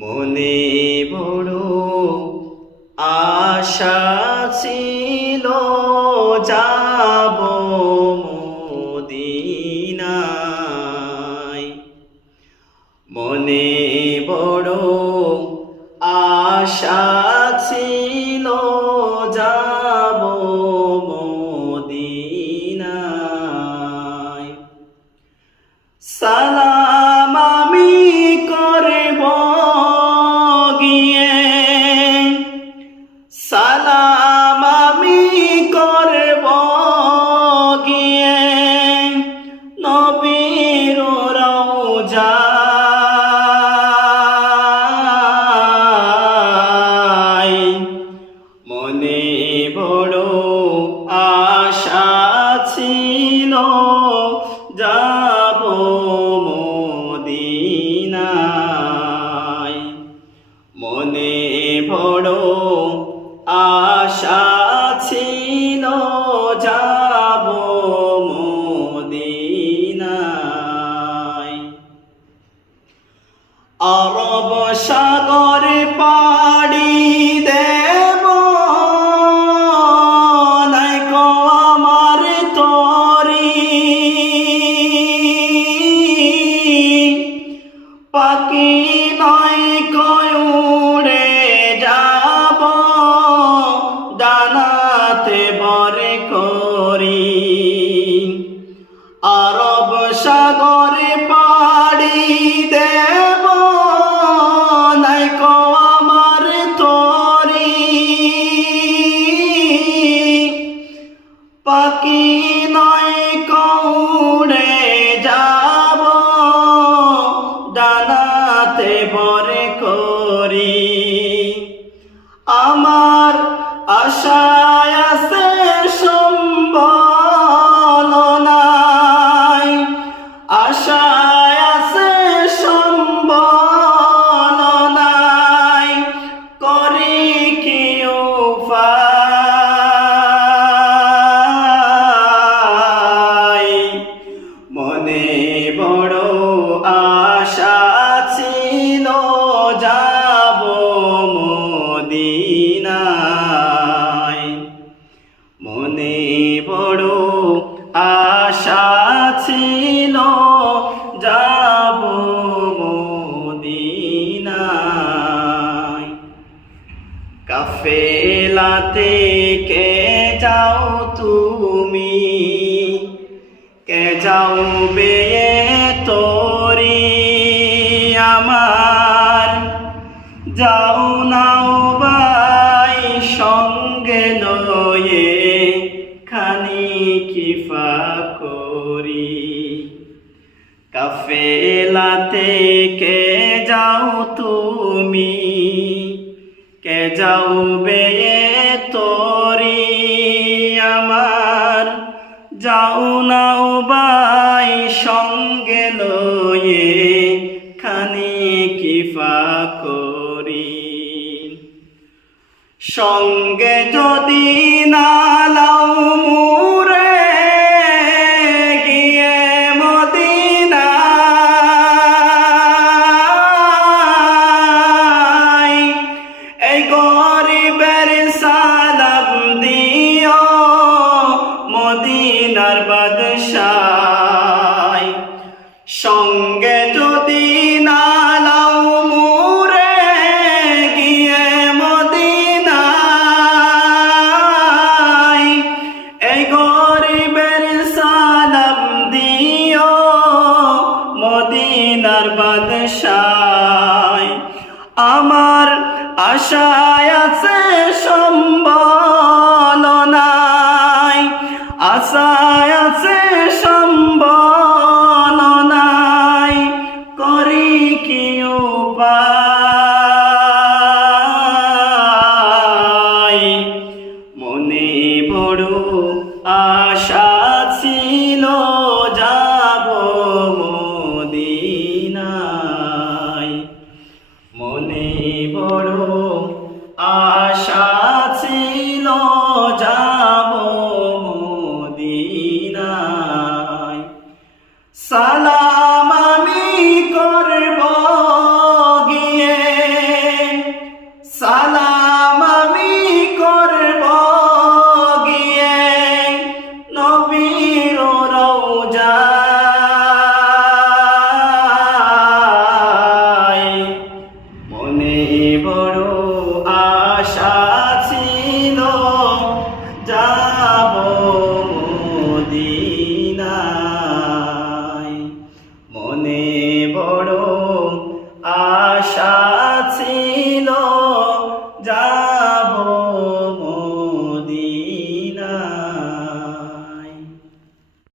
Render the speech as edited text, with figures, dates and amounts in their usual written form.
মনে বড় আশা ছিল যাব মদিনায়। মনে বড় আশা ছিল যাব মদিনায়। সালাম আমি করব গিয়ে, সালাম আমি করব গিয়ে নবীর রওজায়। মনে বড় আশা ছিল যাব মদিনায়। মনে বড় আশা ছিল যাব মদিনায়। আরব সাগর পাড়ি দেব নাইকো আমার তরি, পাখি নাইকো উড়ে যাব ডানাতে বরে করি। আরব সাগরে পাড়ি দেব নাইকো আমার তরি, পাখি নাইকো উড়ে যাব ডানাতে বরে করি। আমার আশায় আছে সম্বল নাই, আশায় আছে সম্বল নাই, করি কি উপায়। মনে বড় আশা ছিল যাব মদিনায়। মনে বড় আশা ছিল যাব মদিনায়। কাফেলাতে কে যাও তুমি, কে যাও বেয়ে তরি আমার। যাও নাও ভাই সঙ্গে লয়ে খানিকি ফাকরি। কাফেলাতে কে যাও তুমি, কে যাও বেয়ে তরি আমার। যাও নাও ভাই সঙ্গে লয়ে খানিকি ফাকরি। সঙ্গে যদি না লাও মুরে গিয়ে মদিনায়, এই গরিবের সালাম দিও মদিনার বাদশায়। সঙ্গে যদি না লাও মুরে গিয়ে মদিনায়, এই গরিবের সালাম দিও মদিনার বাদশায়। আমার আশায় আছে সম্বল নাই, আশায় আছে সম্বল নাই, করি কি উপায়।